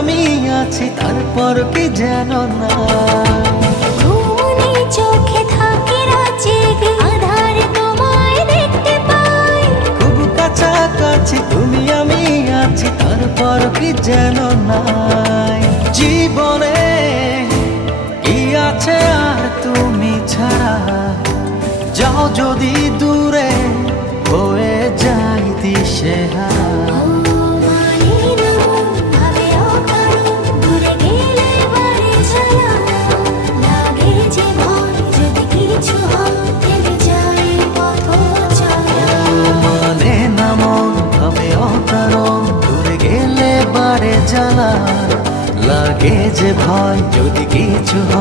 আমি আছি তারপর কি যেন না। ঘুমনে চোখে থাকে রাত জেগে, আধারে তোমায় দেখতে পাই। খুব কাছাকাছি তুমি আমি আছি তারপর কি যেন নাই। জীবনে কি আছে আর তুমি ছাড়া, যাও যদি দূরে হয়ে যাই দিশেহারা। মানে না মন ভাবে অকারণ, দূরে গেলে বারে জ্বালা লাগে যে ভয় যদি কিছু হয়।